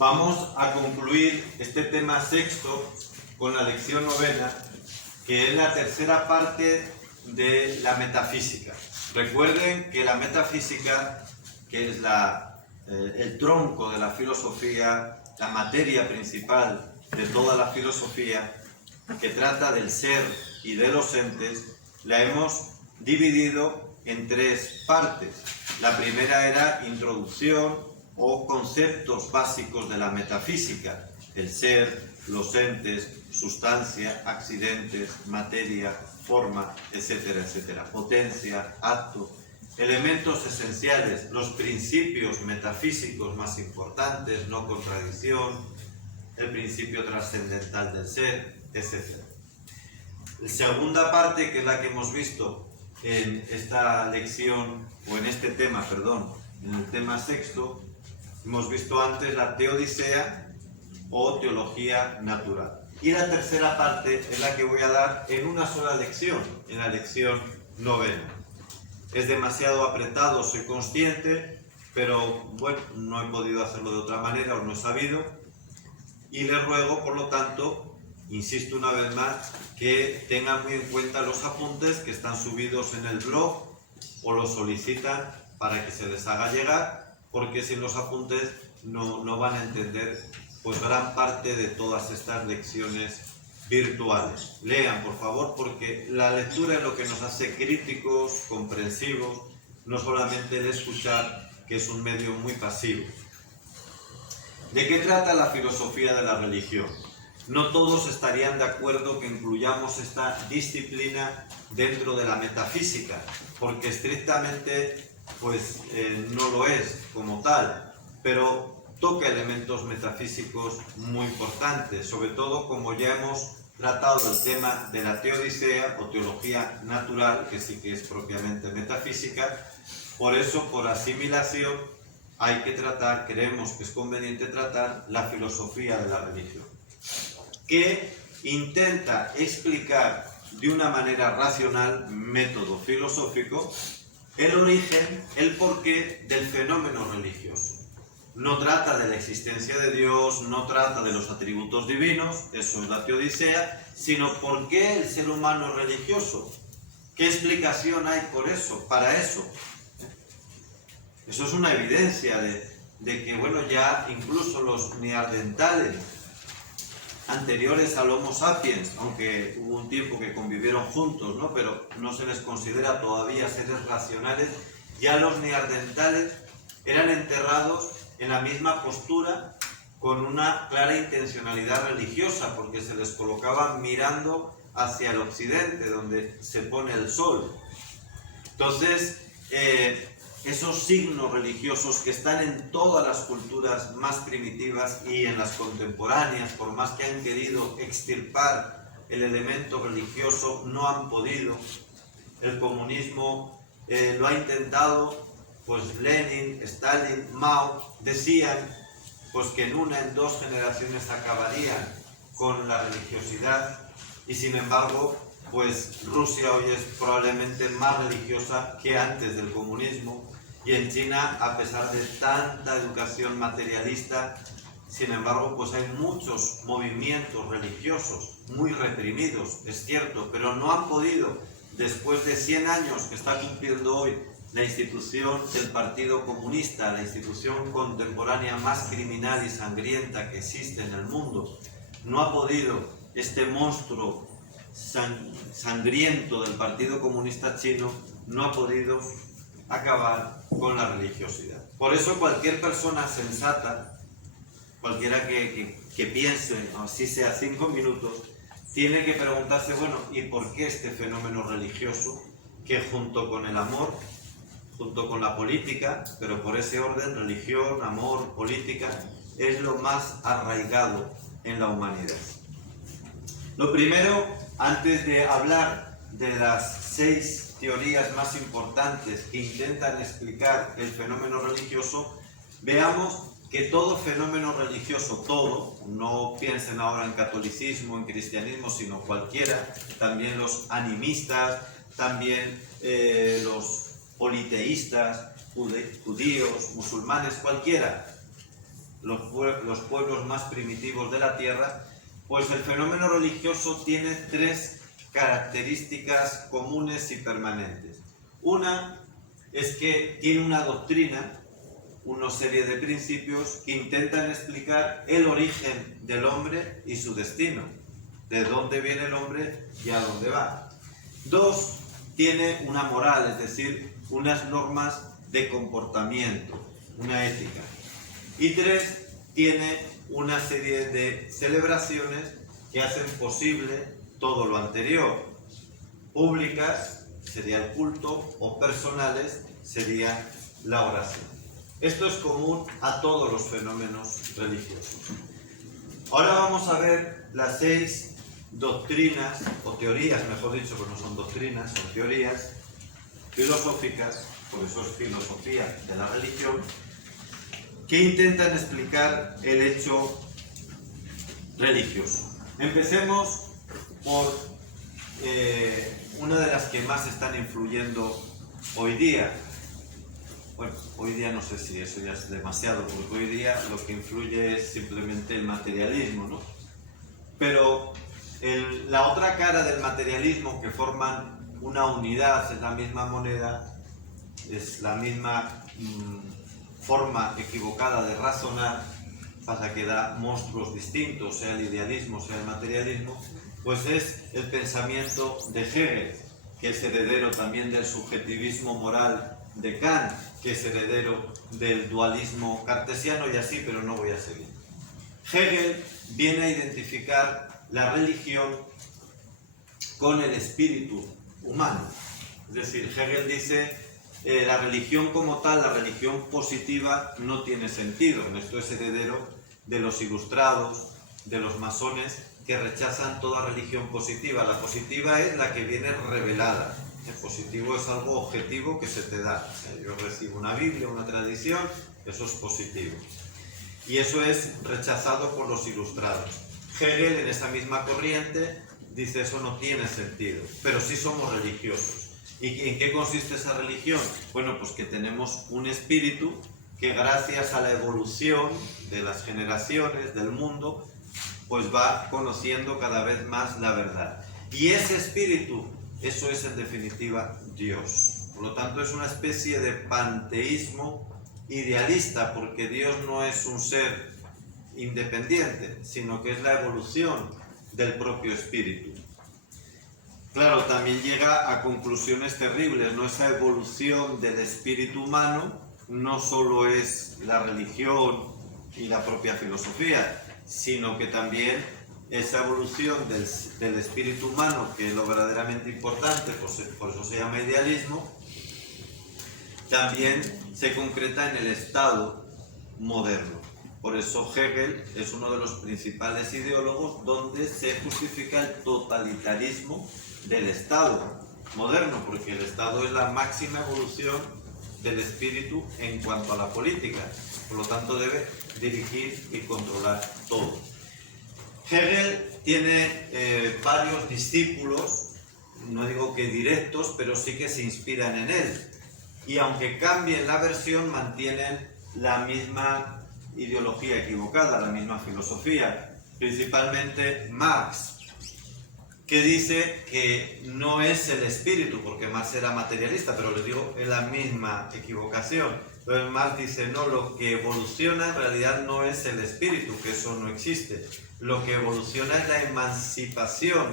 Vamos a concluir este tema sexto con la lección novena, que es la tercera parte de la metafísica. Recuerden que la metafísica, que es el tronco de la filosofía, la materia principal de toda la filosofía, que trata del ser y de los entes, la hemos dividido en tres partes. La primera era introducción o conceptos básicos de la metafísica: el ser, los entes, sustancia, accidentes, materia, forma, etcétera, etcétera, potencia, acto, elementos esenciales, los principios metafísicos más importantes, no contradicción, el principio trascendental del ser, etcétera. La segunda parte, que es la que hemos visto en esta lección, o en este tema, perdón, en el tema sexto, hemos visto antes la teodicea o teología natural. Y la tercera parte es la que voy a dar en una sola lección, en la lección novena. Es demasiado apretado, soy consciente, pero bueno, no he podido hacerlo de otra manera o no he sabido. Y les ruego, por lo tanto, insisto una vez más, que tengan muy en cuenta los apuntes que están subidos en el blog o los solicitan para que se les haga llegar, porque sin los apuntes no van a entender pues gran parte de todas estas lecciones virtuales. Lean, por favor, porque la lectura es lo que nos hace críticos, comprensivos, no solamente el escuchar, que es un medio muy pasivo. ¿De qué trata la filosofía de la religión? No todos estarían de acuerdo que incluyamos esta disciplina dentro de la metafísica, porque estrictamente pues no lo es como tal, pero toca elementos metafísicos muy importantes, sobre todo como ya hemos tratado el tema de la teodicea o teología natural, que sí que es propiamente metafísica. Por eso, por asimilación, hay que tratar, creemos que es conveniente tratar la filosofía de la religión, que intenta explicar de una manera racional, método filosófico, el origen, el porqué del fenómeno religioso. No trata de la existencia de Dios, no trata de los atributos divinos, eso es la teodicea, sino por qué el ser humano es religioso. ¿Qué explicación hay por eso, para eso? Eso es una evidencia de que, bueno, ya incluso los neandertales anteriores al Homo sapiens, aunque hubo un tiempo que convivieron juntos, ¿no? Pero no se les considera todavía seres racionales, ya los neandertales eran enterrados en la misma postura con una clara intencionalidad religiosa, porque se les colocaban mirando hacia el occidente, donde se pone el sol. Entonces, esos signos religiosos que están en todas las culturas más primitivas y en las contemporáneas, por más que han querido extirpar el elemento religioso, no han podido. El comunismo lo ha intentado, pues Lenin, Stalin, Mao decían pues que en dos generaciones acabarían con la religiosidad, y sin embargo pues Rusia hoy es probablemente más religiosa que antes del comunismo, y en China, a pesar de tanta educación materialista, sin embargo pues hay muchos movimientos religiosos muy reprimidos, es cierto, pero no han podido, después de 100 años que está cumpliendo hoy la institución del Partido Comunista, la institución contemporánea más criminal y sangrienta que existe en el mundo, no ha podido este monstruo sangriento del Partido Comunista Chino, no ha podido acabar con la religiosidad. Por eso cualquier persona sensata, cualquiera que piense, así sea 5 minutos, tiene que preguntarse, bueno, ¿y por qué este fenómeno religioso que junto con el amor, junto con la política, pero por ese orden, religión, amor, política, es lo más arraigado en la humanidad? Lo primero, antes de hablar de las 6 teorías más importantes que intentan explicar el fenómeno religioso, veamos que todo fenómeno religioso, todo, no piensen ahora en catolicismo, en cristianismo, sino cualquiera, también los animistas, también los politeístas, judíos, musulmanes, cualquiera, los pueblos más primitivos de la Tierra, pues el fenómeno religioso tiene tres características comunes y permanentes. Una es que tiene una doctrina, una serie de principios que intentan explicar el origen del hombre y su destino, de dónde viene el hombre y a dónde va. Dos, tiene una moral, es decir, unas normas de comportamiento, una ética. Y tres, tiene una serie de celebraciones que hacen posible todo lo anterior. Públicas sería el culto, o personales sería la oración. Esto es común a todos los fenómenos religiosos. Ahora vamos a ver las 6 doctrinas, o teorías, mejor dicho, que no son doctrinas, son teorías filosóficas, por eso es filosofía de la religión, que intentan explicar el hecho religioso. Empecemos por una de las que más están influyendo hoy día. Bueno, hoy día no sé si eso ya es demasiado, porque hoy día lo que influye es simplemente el materialismo, ¿no? Pero la otra cara del materialismo, que forman una unidad, es la misma moneda, es la misma forma equivocada de razonar, pasa que da monstruos distintos, sea el idealismo, sea el materialismo, pues es el pensamiento de Hegel, que es heredero también del subjetivismo moral de Kant, que es heredero del dualismo cartesiano, y así, pero no voy a seguir. Hegel viene a identificar la religión con el espíritu humano. Es decir, Hegel dice, la religión como tal, la religión positiva, no tiene sentido. Esto es heredero de los ilustrados, de los masones, que rechazan toda religión positiva. La positiva es la que viene revelada. El positivo es algo objetivo que se te da. O sea, yo recibo una Biblia, una tradición, eso es positivo. Y eso es rechazado por los ilustrados. Hegel, en esa misma corriente, dice eso no tiene sentido, pero sí somos religiosos. ¿Y en qué consiste esa religión? Bueno, pues que tenemos un espíritu que gracias a la evolución de las generaciones, del mundo, pues va conociendo cada vez más la verdad. Y ese espíritu, eso es en definitiva Dios. Por lo tanto, es una especie de panteísmo idealista, porque Dios no es un ser independiente, sino que es la evolución del propio espíritu. Claro, también llega a conclusiones terribles, ¿no? Esa evolución del espíritu humano no solo es la religión y la propia filosofía, sino que también esa evolución del espíritu humano, que es lo verdaderamente importante, por eso se llama idealismo, también se concreta en el Estado moderno. Por eso Hegel es uno de los principales ideólogos donde se justifica el totalitarismo del Estado moderno, porque el Estado es la máxima evolución del espíritu en cuanto a la política. Por lo tanto, debe dirigir y controlar todo. Hegel tiene varios discípulos, no digo que directos, pero sí que se inspiran en él. Y aunque cambien la versión, mantienen la misma ideología equivocada, la misma filosofía. Principalmente Marx, que dice que no es el espíritu, porque Marx era materialista, pero les digo, es la misma equivocación. Entonces Marx dice, no, lo que evoluciona en realidad no es el espíritu, que eso no existe. Lo que evoluciona es la emancipación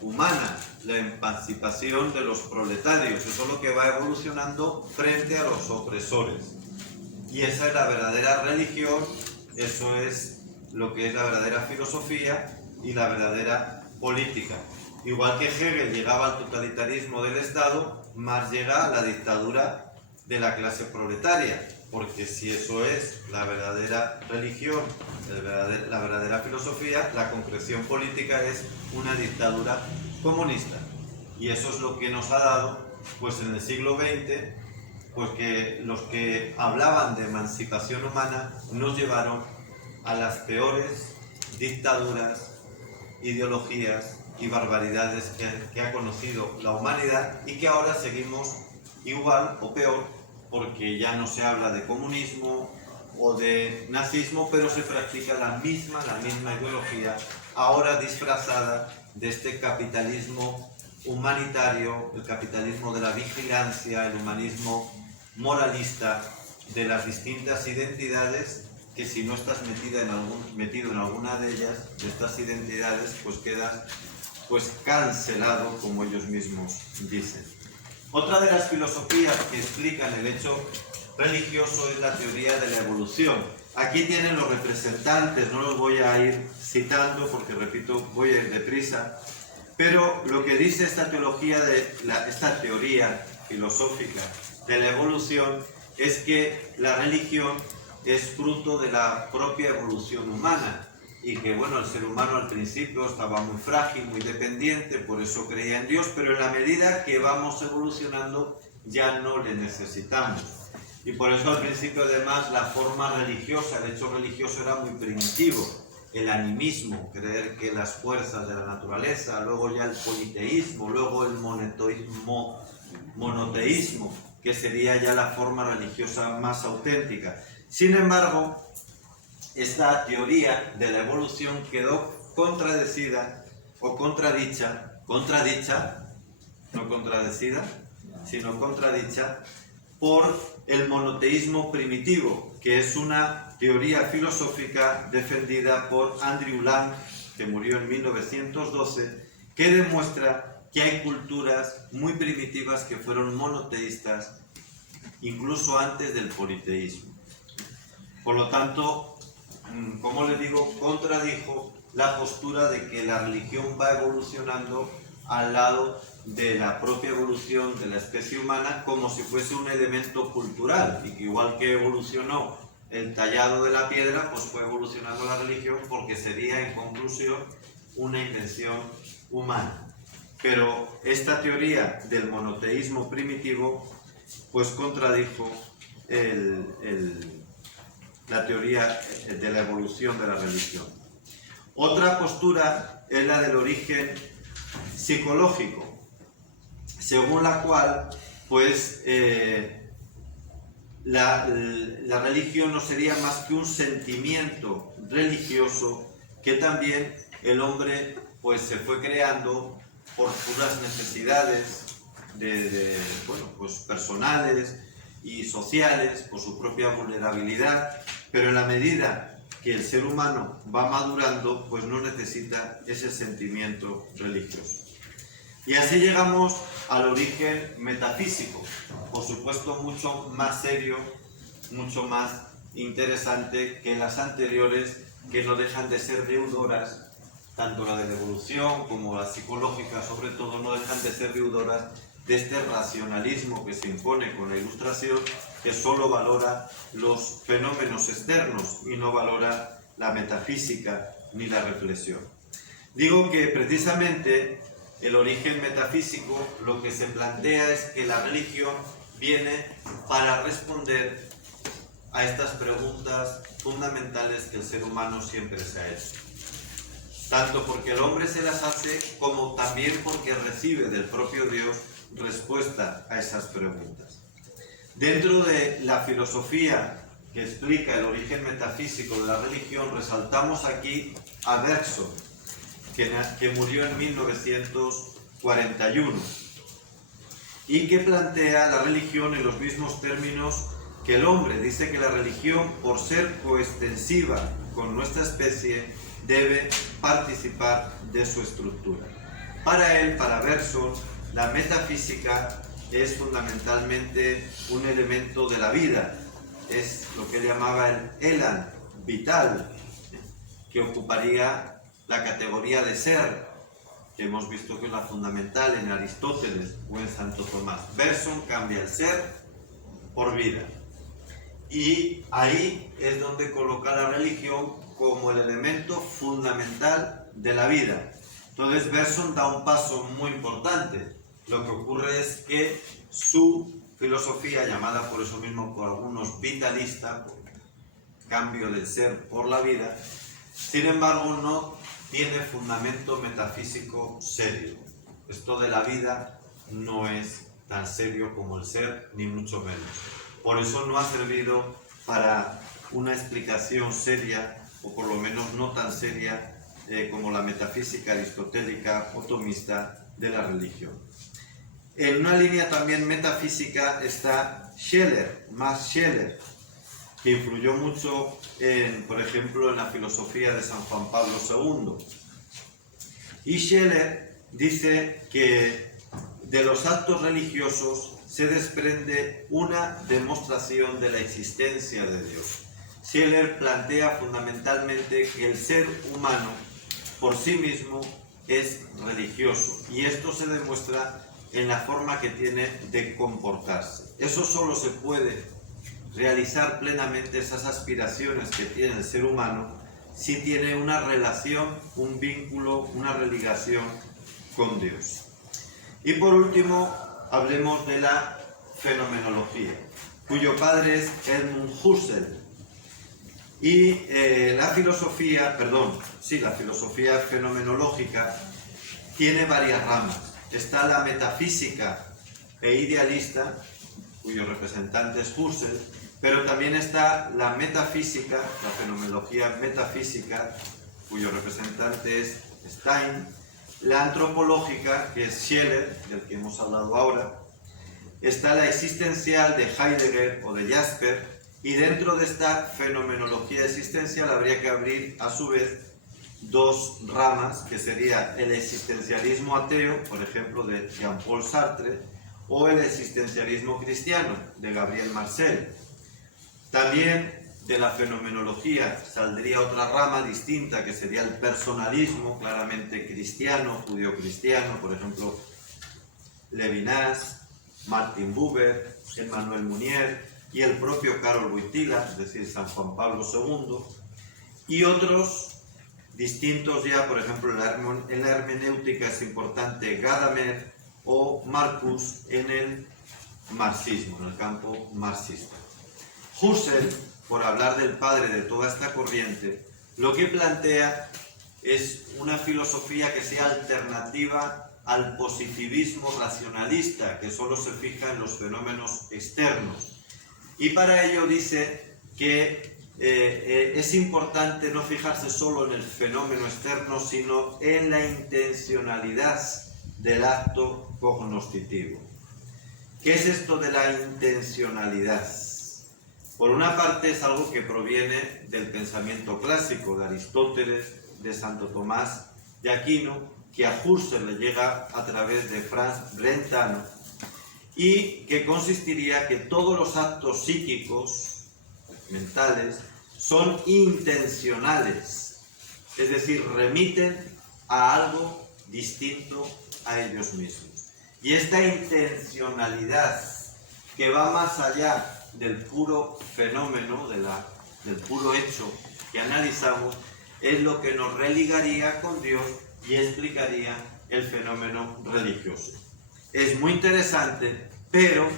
humana, la emancipación de los proletarios. Eso es lo que va evolucionando frente a los opresores. Y esa es la verdadera religión, eso es lo que es la verdadera filosofía y la verdadera política. Igual que Hegel llegaba al totalitarismo del Estado, Marx llega a la dictadura de la clase proletaria, porque si eso es la verdadera religión, la verdadera filosofía, la concreción política es una dictadura comunista. Y eso es lo que nos ha dado, pues en el siglo XX, pues que los que hablaban de emancipación humana nos llevaron a las peores dictaduras, ideologías y barbaridades que ha conocido la humanidad, y que ahora seguimos igual o peor, porque ya no se habla de comunismo, o de nazismo, pero se practica la misma ideología, ahora disfrazada de este capitalismo humanitario, el capitalismo de la vigilancia, el humanismo moralista de las distintas identidades, que si no estás metido en alguna de ellas, de estas identidades, pues quedas cancelado, como ellos mismos dicen. Otra de las filosofías que explican el hecho religioso es la teoría de la evolución. Aquí tienen los representantes, no los voy a ir citando porque, repito, voy a ir deprisa, pero lo que dice esta teoría filosófica de la evolución es que la religión es fruto de la propia evolución humana y que, bueno, el ser humano al principio estaba muy frágil, muy dependiente, por eso creía en Dios, pero en la medida que vamos evolucionando ya no le necesitamos. Y por eso al principio, además, la forma religiosa, el hecho religioso era muy primitivo. El animismo, creer que las fuerzas de la naturaleza, luego ya el politeísmo, luego el monoteísmo, que sería ya la forma religiosa más auténtica. Sin embargo, esta teoría de la evolución quedó contradecida o contradicha, no contradecida, sino contradicha por el monoteísmo primitivo, que es una teoría filosófica defendida por Andrew Lang, que murió en 1912, que demuestra que hay culturas muy primitivas que fueron monoteístas, incluso antes del politeísmo. Por lo tanto, como les digo, contradijo la postura de que la religión va evolucionando al lado de la propia evolución de la especie humana, como si fuese un elemento cultural, y que igual que evolucionó el tallado de la piedra, pues fue evolucionando la religión, porque sería en conclusión una invención humana. Pero esta teoría del monoteísmo primitivo pues contradijo la teoría de la evolución de la religión. Otra postura es la del origen psicológico, según la cual pues la religión no sería más que un sentimiento religioso que también el hombre pues se fue creando por puras necesidades personales y sociales, por su propia vulnerabilidad, pero en la medida que el ser humano va madurando, pues no necesita ese sentimiento religioso. Y así llegamos al origen metafísico, por supuesto mucho más serio, mucho más interesante que las anteriores, que no dejan de ser deudoras, tanto la de la evolución como la psicológica, sobre todo, no dejan de ser deudoras de este racionalismo que se impone con la Ilustración, que solo valora los fenómenos externos y no valora la metafísica ni la reflexión. Digo que precisamente el origen metafísico lo que se plantea es que la religión viene para responder a estas preguntas fundamentales que el ser humano siempre se ha hecho. Tanto porque el hombre se las hace, como también porque recibe del propio Dios respuesta a esas preguntas. Dentro de la filosofía que explica el origen metafísico de la religión, resaltamos aquí a Bergson, que murió en 1941 y que plantea la religión en los mismos términos que el hombre. Dice que la religión, por ser coextensiva con nuestra especie, debe participar de su estructura. Para él, para Bergson, la metafísica es fundamentalmente un elemento de la vida, es lo que él llamaba el elan vital, que ocuparía la categoría de ser, que hemos visto que es la fundamental en Aristóteles o en Santo Tomás. Bergson cambia el ser por vida, y ahí es donde coloca la religión como el elemento fundamental de la vida. Entonces Bergson da un paso muy importante. Lo que ocurre es que su filosofía, llamada por eso mismo por algunos vitalista, por cambio del ser por la vida, sin embargo no tiene fundamento metafísico serio. Esto de la vida no es tan serio como el ser, ni mucho menos. Por eso no ha servido para una explicación seria, o por lo menos no tan seria como la metafísica aristotélica o tomista de la religión. En una línea también metafísica está Scheler, Max Scheler, que influyó mucho, por ejemplo, en la filosofía de San Juan Pablo II. Y Scheler dice que de los actos religiosos se desprende una demostración de la existencia de Dios. Scheler plantea fundamentalmente que el ser humano por sí mismo es religioso, y esto se demuestra en la forma que tiene de comportarse. Eso solo se puede realizar plenamente, esas aspiraciones que tiene el ser humano, si tiene una relación, un vínculo, una religación con Dios. Y por último, hablemos de la fenomenología, cuyo padre es Edmund Husserl. Y la filosofía fenomenológica tiene varias ramas. Está la metafísica e idealista, cuyo representante es Husserl, pero también está la metafísica, la fenomenología metafísica, cuyo representante es Stein, la antropológica, que es Scheler, del que hemos hablado ahora, está la existencial de Heidegger o de Jasper, y dentro de esta fenomenología existencial habría que abrir a su vez dos ramas, que sería el existencialismo ateo, por ejemplo, de Jean-Paul Sartre, o el existencialismo cristiano, de Gabriel Marcel. También de la fenomenología saldría otra rama distinta, que sería el personalismo, claramente cristiano, judio-cristiano, por ejemplo, Levinas, Martin Buber, Emmanuel Mounier y el propio Karol Wojtyła, es decir, San Juan Pablo II, y otros distintos ya, por ejemplo, en la hermenéutica es importante Gadamer o Marcus en el marxismo, en el campo marxista. Husserl, por hablar del padre de toda esta corriente, lo que plantea es una filosofía que sea alternativa al positivismo racionalista, que solo se fija en los fenómenos externos. Y para ello dice que es importante no fijarse solo en el fenómeno externo, sino en la intencionalidad del acto cognoscitivo. ¿Qué es esto de la intencionalidad? Por una parte es algo que proviene del pensamiento clásico de Aristóteles, de Santo Tomás de Aquino, que a Husserl le llega a través de Franz Brentano, y que consistiría que todos los actos psíquicos, mentales, son intencionales, es decir, remiten a algo distinto a ellos mismos. Y esta intencionalidad, que va más allá del puro fenómeno, del puro hecho que analizamos, es lo que nos religaría con Dios y explicaría el fenómeno religioso. Es muy interesante, pero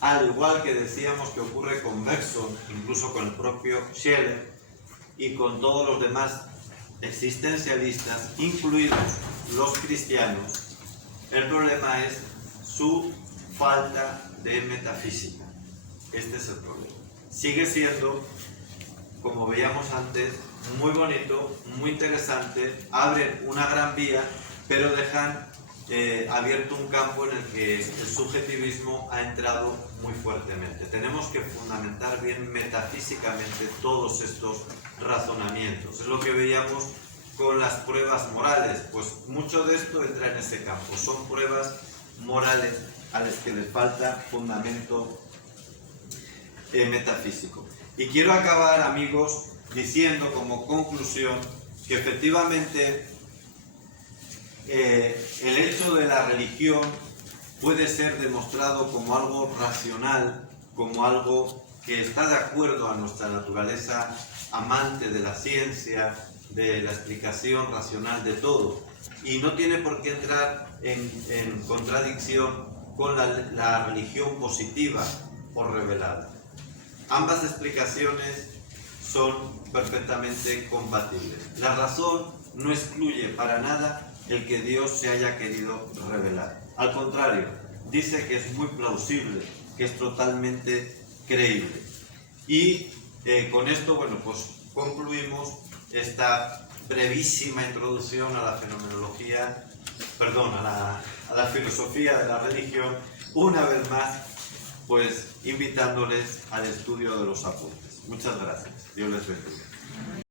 al igual que decíamos que ocurre con Bergson, incluso con el propio Scheler y con todos los demás existencialistas, incluidos los cristianos, el problema es su falta de metafísica. Este es el problema. Sigue siendo, como veíamos antes, muy bonito, muy interesante, abren una gran vía, pero dejan abierto un campo en el que el subjetivismo ha entrado muy fuertemente. Tenemos que fundamentar bien metafísicamente todos estos razonamientos. Es lo que veíamos con las pruebas morales, pues mucho de esto entra en ese campo. Son pruebas morales a las que les falta fundamento metafísico. Y quiero acabar, amigos, diciendo como conclusión que efectivamente el hecho de la religión puede ser demostrado como algo racional, como algo que está de acuerdo a nuestra naturaleza amante de la ciencia, de la explicación racional de todo, y no tiene por qué entrar en contradicción con la religión positiva o revelada. Ambas explicaciones son perfectamente compatibles. La razón no excluye para nada el que Dios se haya querido revelar. Al contrario, dice que es muy plausible, que es totalmente creíble. Y Con esto, bueno, pues concluimos esta brevísima introducción a la fenomenología, perdón, a la filosofía de la religión, una vez más, pues invitándoles al estudio de los apuntes. Muchas gracias. Dios les bendiga.